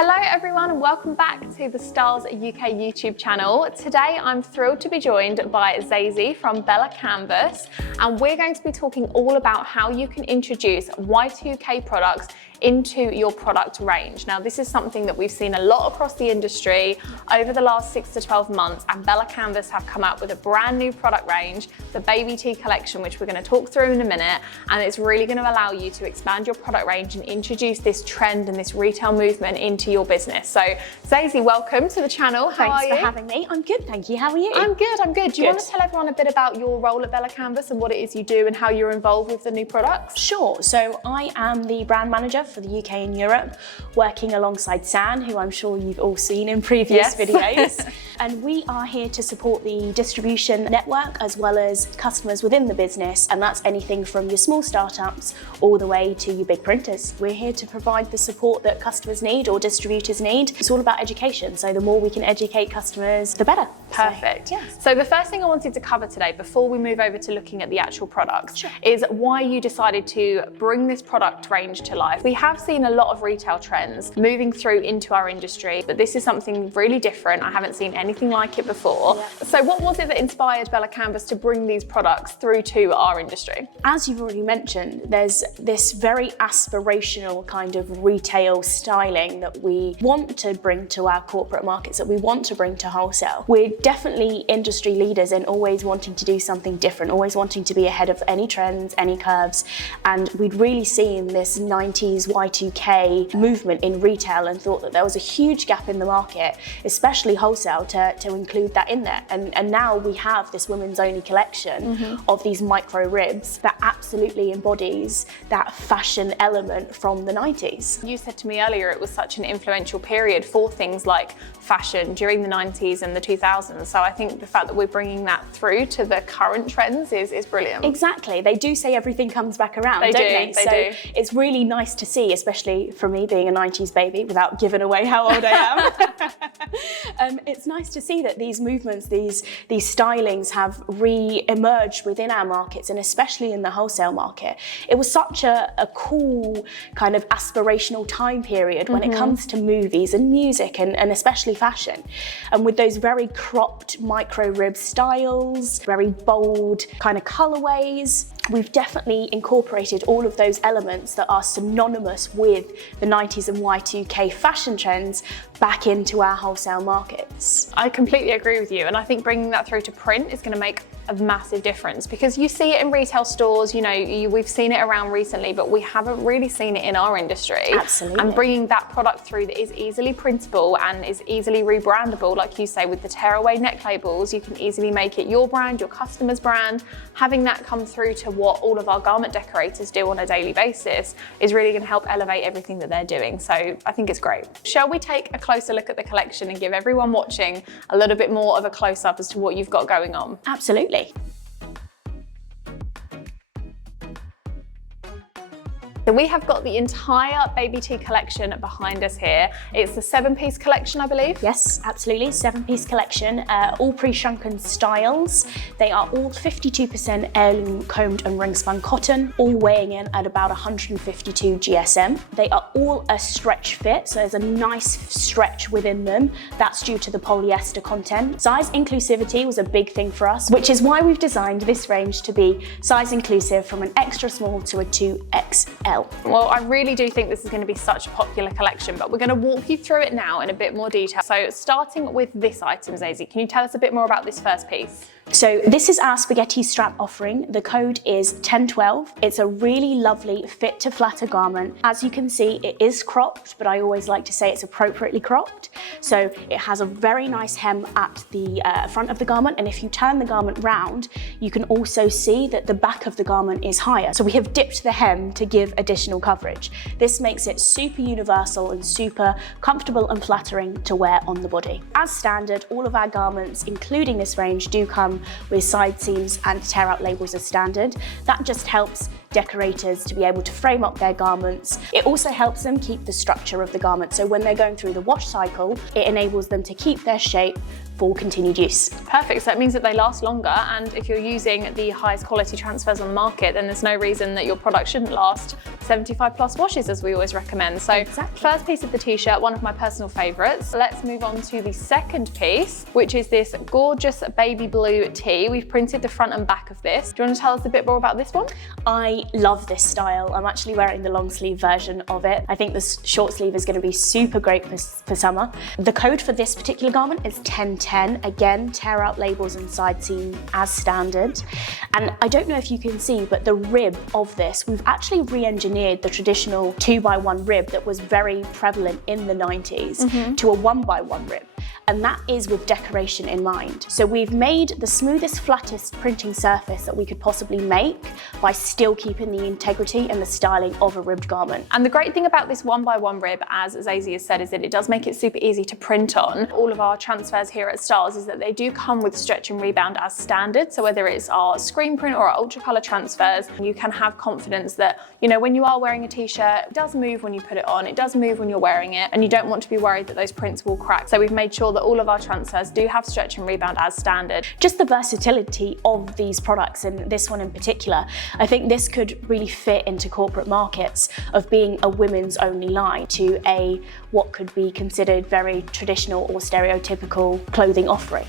Hello everyone and welcome back to the Stars UK YouTube channel. Today I'm thrilled to be joined by Zazie from Bella Canvas, and we're going to be talking all about how you can introduce Y2K products into your product range. Now this is something that we've seen a lot across the industry over the last 6 to 12 months, and Bella Canvas have come out with a brand new product range, the Baby Tee collection, which we're going to talk through in a minute, and it's really going to allow you to expand your product range and introduce this trend and this retail movement into your business. So Zazie, welcome to the channel. How are you? Thanks for having me. I'm good, thank you. How are you? I'm good. Do you want to tell everyone a bit about your role at Bella Canvas and what it is you do and how you're involved with the new products? Sure. So I am the brand manager for the UK and Europe, working alongside San, who I'm sure you've all seen in previous videos. And we are here to support the distribution network as well as customers within the business. And that's anything from your small startups all the way to your big printers. We're here to provide the support that customers need or distributors need. It's all about education. So the more we can educate customers, the better. Perfect. So the first thing I wanted to cover today, before we move over to looking at the actual products, is why you decided to bring this product range to life. We have seen a lot of retail trends moving through into our industry, but this is something really different. I haven't seen anything like it before. So what was it that inspired Bella Canvas to bring these products through to our industry? As you've already mentioned, there's this very aspirational kind of retail styling that we want to bring to our corporate markets, that we want to bring to wholesale. We're definitely industry leaders in always wanting to do something different, always wanting to be ahead of any trends, any curves. And we'd really seen this 90s Y2K movement in retail and thought that there was a huge gap in the market, especially wholesale, to include that in there. And now we have this women's only collection of these micro ribs that absolutely embodies that fashion element from the 90s. You said to me earlier it was such an influential period for things like fashion during the 90s and the 2000s. So I think the fact that we're bringing that through to the current trends is brilliant. Exactly. They do say everything comes back around, don't they? They do. It's really nice to see, especially for me being a 90s baby, without giving away how old I am. It's nice to see that these movements, these stylings have re-emerged within our markets, and especially in the wholesale market. It was such a cool kind of aspirational time period when it comes to movies and music and especially fashion. And with those very cropped micro rib styles, very bold kind of colorways, we've definitely incorporated all of those elements that are synonymous with the 90s and Y2K fashion trends back into our wholesale markets. I completely agree with you, and I think bringing that through to print is going to make a massive difference, because you see it in retail stores, we've seen it around recently, but we haven't really seen it in our industry. Absolutely. And bringing that product through that is easily printable and is easily rebrandable, like you say, with the tearaway neck labels, you can easily make it your brand, your customer's brand. Having that come through to what all of our garment decorators do on a daily basis is really going to help elevate everything that they're doing. So I think it's great. Shall we take a closer look at the collection and give everyone watching a little bit more of a close-up as to what you've got going on? Absolutely. So we have got the entire Baby Tee collection behind us here. It's the 7-piece collection, I believe. Yes, absolutely. 7-piece collection, all pre-shrunken styles. They are all 52% heirloom combed and ring spun cotton, all weighing in at about 152 GSM. They are all a stretch fit, so there's a nice stretch within them. That's due to the polyester content. Size inclusivity was a big thing for us, which is why we've designed this range to be size inclusive from an extra small to a 2XL. Well, I really do think this is going to be such a popular collection, but we're going to walk you through it now in a bit more detail. So starting with this item, Zazie, can you tell us a bit more about this first piece? So this is our spaghetti strap offering. The code is 1012. It's a really lovely fit to flatter garment. As you can see, it is cropped, but I always like to say it's appropriately cropped. So it has a very nice hem at the front of the garment, and if you turn the garment round, you can also see that the back of the garment is higher. So we have dipped the hem to give additional coverage. This makes it super universal and super comfortable and flattering to wear on the body. As standard, all of our garments, including this range, do come with side seams and tear out labels as standard. That just helps decorators to be able to frame up their garments. It also helps them keep the structure of the garment. So when they're going through the wash cycle, it enables them to keep their shape for continued use. Perfect, so that means that they last longer, and if you're using the highest quality transfers on the market, then there's no reason that your product shouldn't last 75 plus washes, as we always recommend. So exactly. First piece of the t-shirt, one of my personal favorites. Let's move on to the second piece, which is this gorgeous baby blue tee. We've printed the front and back of this. Do you want to tell us a bit more about this one? I love this style. I'm actually wearing the long sleeve version of it. I think the short sleeve is going to be super great for summer. The code for this particular garment is 1010. Again, tear out labels and side seam as standard. And I don't know if you can see, but the rib of this, we've actually re-engineered the traditional 2x1 rib that was very prevalent in the 90s to a 1x1 rib. And that is with decoration in mind. So we've made the smoothest, flattest printing surface that we could possibly make by still keeping the integrity and the styling of a ribbed garment. And the great thing about this 1x1 rib, as Zazie has said, is that it does make it super easy to print on. All of our transfers here at Styles is that they do come with stretch and rebound as standard. So whether it's our screen print or our ultra color transfers, you can have confidence that, you know, when you are wearing a t-shirt, it does move when you put it on, it does move when you're wearing it, and you don't want to be worried that those prints will crack. So we've made sure that all of our transfers do have stretch and rebound as standard. Just the versatility of these products, and this one in particular, I think this could really fit into corporate markets of being a women's only line to a what could be considered very traditional or stereotypical clothing offering.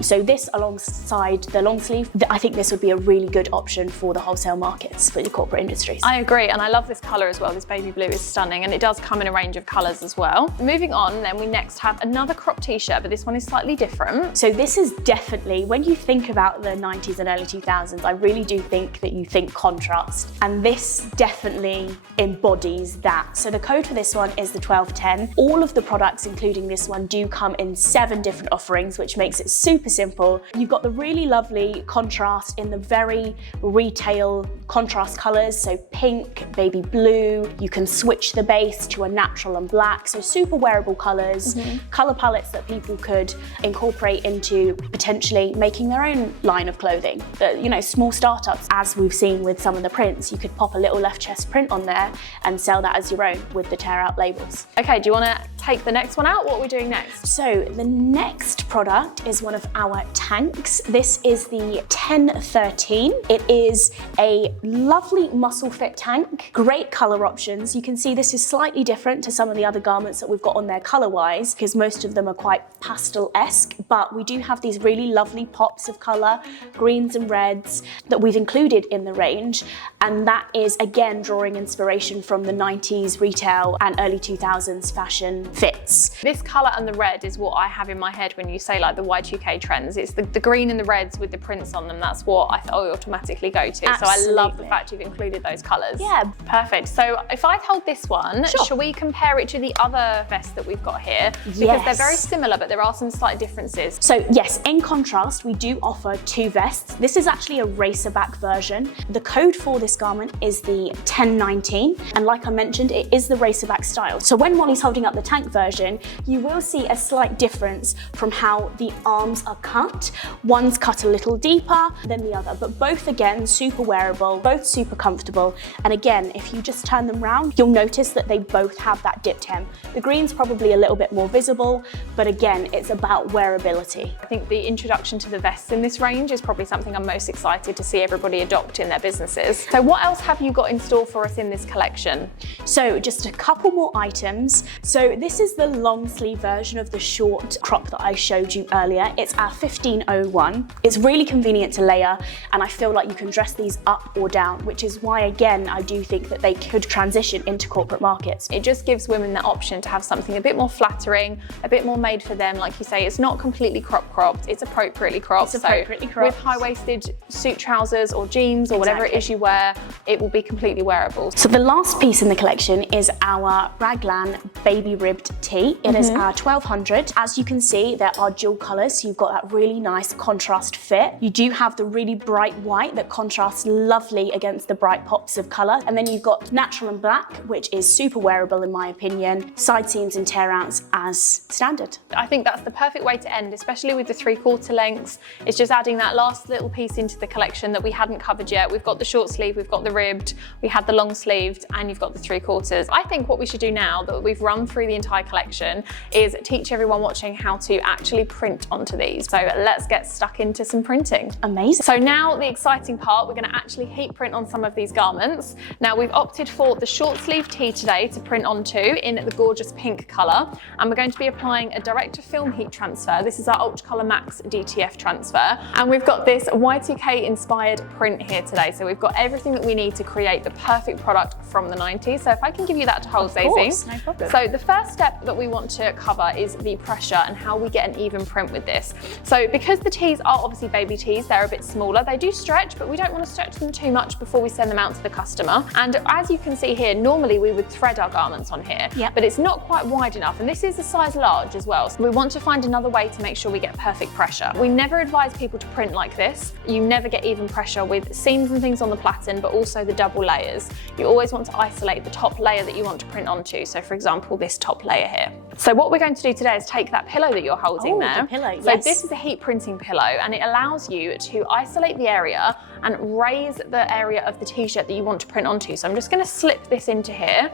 So this alongside the long sleeve, I think this would be a really good option for the wholesale markets, for the corporate industries. I agree, and I love this colour as well. This baby blue is stunning, and it does come in a range of colours as well. Moving on, then we next have another crop t-shirt, but this one is slightly different. So this is definitely, when you think about the 90s and early 2000s, I really do think that you think contrast, and this definitely embodies that. So the code for this one is the 1210. All of the products, including this one, do come in 7 different offerings, which makes it super simple. You've got the really lovely contrast in the very retail contrast colours, so pink, baby blue. You can switch the base to a natural and black, so super wearable colours, colour palettes that people could incorporate into potentially making their own line of clothing. You know, small startups, as we've seen with some of the prints, you could pop a little left chest print on there and sell that as your own with the tear out labels. Okay, do you want to take the next one out? What are we doing next? So the next product is one of our tanks. This is the 1013. It is a lovely muscle fit tank, great colour options. You can see this is slightly different to some of the other garments that we've got on there colour wise, because most of them are quite pastel-esque, but we do have these really lovely pops of colour, greens and reds, that we've included in the range, and that is again drawing inspiration from the 90s retail and early 2000s fashion fits. This colour and the red is what I have in my head when you say like the Y2K trends. It's the green and the reds with the prints on them. That's what I automatically go to. Absolutely. So I love the fact you've included those colours. Yeah. Perfect. So if I hold this one, Sure. shall we compare it to the other vest that we've got here? Because Yes. they're very similar, but there are some slight differences. So yes, in contrast, we do offer 2 vests. This is actually a racer back version. The code for this garment is the 1019. And like I mentioned, it is the racer back style. So when Molly's holding up the tank version, you will see a slight difference from how the arms are cut. One's cut a little deeper than the other, but both again, super wearable, both super comfortable. And again, if you just turn them round, you'll notice that they both have that dipped hem. The green's probably a little bit more visible, but again, it's about wearability. I think the introduction to the vests in this range is probably something I'm most excited to see everybody adopt in their businesses. So what else have you got in store for us in this collection? So just a couple more items. So this is the long sleeve version of the short crop that I showed you earlier. It's our 1501. It's really convenient to layer, and I feel like you can dress these up or down, which is why, again, I do think that they could transition into corporate markets. It just gives women the option to have something a bit more flattering, a bit more made for them. Like you say, it's not completely cropped, it's appropriately cropped. It's appropriately cropped. With high-waisted suit trousers or jeans or whatever it is you wear, it will be completely wearable. So the last piece in the collection is our raglan baby ribbed tee. It is our 1200. As you can see, there are dual colours, so you've got that really nice contrast fit. You do have the really bright white that contrasts lovely against the bright pops of colour. And then you've got natural and black, which is super wearable in my opinion. Side seams and tear outs as standard. I think that's the perfect way to end, especially with the 3/4 lengths. It's just adding that last little piece into the collection that we hadn't covered yet. We've got the short sleeve, we've got the ribbed, we had the long sleeved, and you've got the 3/4. I think what we should do now that we've run through the entire collection is teach everyone watching how to actually print onto these. So let's get stuck into some printing. Amazing. So now the exciting part, we're going to actually heat print on some of these garments. Now we've opted for the short sleeve tee today to print onto in the gorgeous pink colour, and we're going to be applying a direct to film heat transfer. This is our Ultra Colour Max DTF transfer, and we've got this Y2K inspired print here today. So we've got everything that we need to create the perfect product from the 90s. So if I can give you that to hold, Daisy. Of course, no problem. So the first step that we want to cover is the pressure and how we get an even print with this. So because the tees are obviously baby tees, they're a bit smaller. They do stretch, but we don't want to stretch them too much before we send them out to the customer. And as you can see here, normally we would thread our garments on here, but it's not quite wide enough. And this is a size large as well. So we want to find another way to make sure we get perfect pressure. We never advise people to print like this. You never get even pressure with seams and things on the platen, but also the double layers. You always want to isolate the top layer that you want to print onto. So for example, this top layer here. So what we're going to do today is take that pillow that you're holding there. The pillow, so this is a heat printing pillow, and it allows you to isolate the area and raise the area of the t-shirt that you want to print onto. So I'm just going to slip this into here.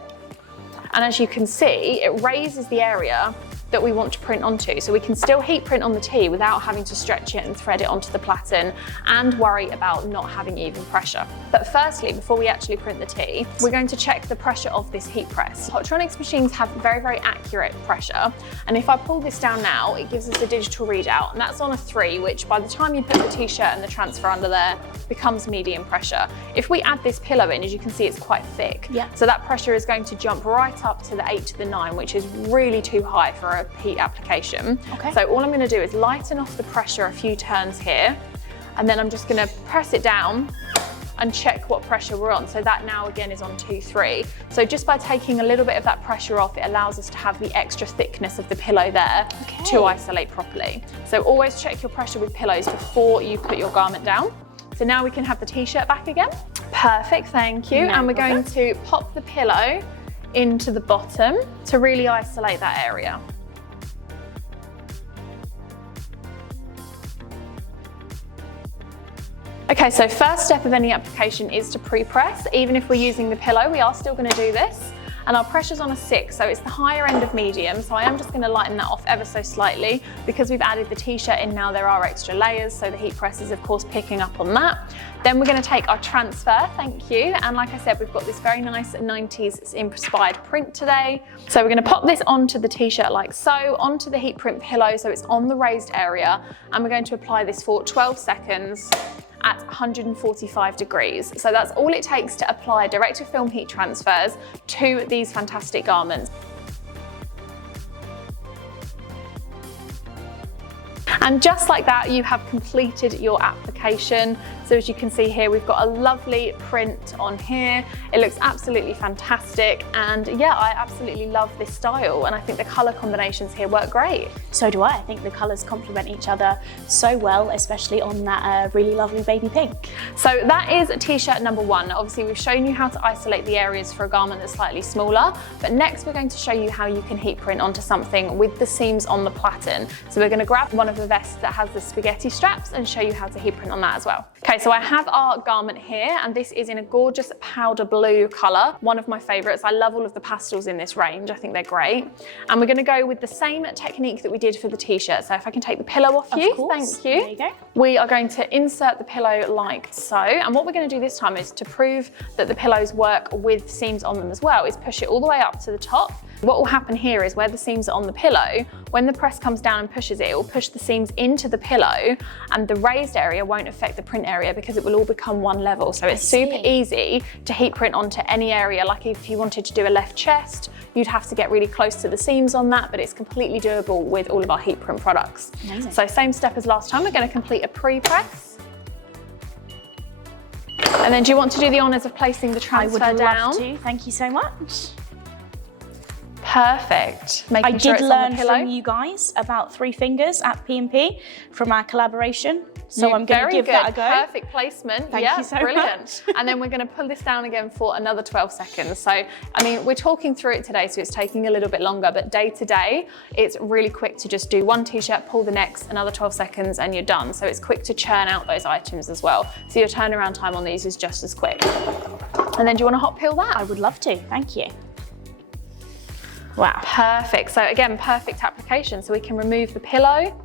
And as you can see, it raises the area that we want to print onto. So we can still heat print on the tee without having to stretch it and thread it onto the platen and worry about not having even pressure. But firstly, before we actually print the tee, we're going to check the pressure of this heat press. Hotronics machines have very, very accurate pressure. And if I pull this down now, it gives us a digital readout, and that's on a 3, which by the time you put the t-shirt and the transfer under there, becomes medium pressure. If we add this pillow in, as you can see, it's quite thick. So that pressure is going to jump right up to the 8 to the 9, which is really too high for a heat application. So all I'm going to do is lighten off the pressure a few turns here, and then I'm just going to press it down and check what pressure we're on. So that now again is on 2-3. So just by taking a little bit of that pressure off, it allows us to have the extra thickness of the pillow there to isolate properly. So always check your pressure with pillows before you put your garment down. So now we can have the t-shirt back again. Perfect, thank you. And we're going to pop the pillow into the bottom to really isolate that area. Okay, so first step of any application is to pre-press. Even if we're using the pillow, we are still going to do this. And our pressure's on a 6, so it's the higher end of medium. So I am just going to lighten that off ever so slightly. Because we've added the t-shirt in now, there are extra layers, so the heat press is of course picking up on that. Then we're going to take our transfer, thank you. And like I said, we've got this very nice 90s inspired print today. So we're going to pop this onto the t-shirt like so, onto the heat print pillow, so it's on the raised area. And we're going to apply this for 12 seconds. At 145 degrees. So that's all it takes to apply direct to film heat transfers to these fantastic garments. And just like that, you have completed your application. So as you can see here, we've got a lovely print on here. It looks absolutely fantastic. And yeah, I absolutely love this style. And I think the color combinations here work great. So do I. I think the colors complement each other so well, especially on that really lovely baby pink. So that is t-shirt number 1. Obviously, we've shown you how to isolate the areas for a garment that's slightly smaller. But next, we're going to show you how you can heat print onto something with the seams on the platen. So we're going to grab one of the vests that has the spaghetti straps and show you how to heat print on that as well. Okay, so I have our garment here, and this is in a gorgeous powder blue color, one of my favorites. I love all of the pastels in this range. I think they're great. And we're going to go with the same technique that we did for the t-shirt. So if I can take the pillow off you, thank you. There you go. We are going to insert the pillow like so. And what we're going to do this time is to prove that the pillows work with seams on them as well, is push it all the way up to the top. What will happen here is where the seams are on the pillow, when the press comes down and pushes it, it will push the seams into the pillow, and the raised area won't affect the print area because it will all become one level. So it's super easy to heat print onto any area. Like if you wanted to do a left chest, you'd have to get really close to the seams on that, but it's completely doable with all of our heat print products. Amazing. So same step as last time, we're going to complete a pre-press. And then do you want to do the honours of placing the transfer down? I would love to, thank you so much. Perfect. I Making sure did it's on learn the pillow. from you guys about 3 fingers at P&P from our collaboration. So I'm going to give that a go. Perfect placement. Thank you so brilliant. And then we're going to pull this down again for another 12 seconds. So, I mean, we're talking through it today, so it's taking a little bit longer, but day to day, it's really quick to just do one t-shirt, pull the next, another 12 seconds, and you're done. So it's quick to churn out those items as well. So your turnaround time on these is just as quick. And then do you want to hot peel that? I would love to, thank you. Wow. Perfect. So again, perfect application. So we can remove the pillow.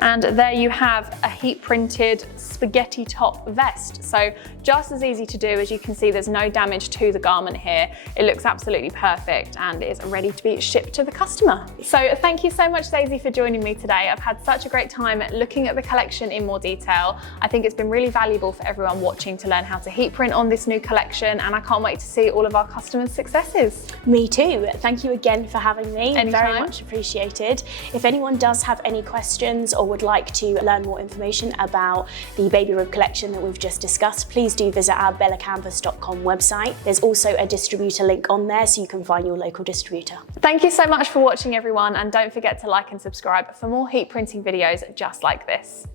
And there you have a heat printed spaghetti top vest. So just as easy to do. As you can see, there's no damage to the garment here. It looks absolutely perfect and is ready to be shipped to the customer. So thank you so much, Daisy, for joining me today. I've had such a great time looking at the collection in more detail. I think it's been really valuable for everyone watching to learn how to heat print on this new collection, and I can't wait to see all of our customers' successes. Me too. Thank you again for having me. Anytime. Very much appreciated. If anyone does have any questions or would like to learn more information about the baby rib collection that we've just discussed, please do visit our bellacanvas.com website. There's also a distributor link on there so you can find your local distributor. Thank you so much for watching, everyone, and don't forget to like and subscribe for more heat printing videos just like this.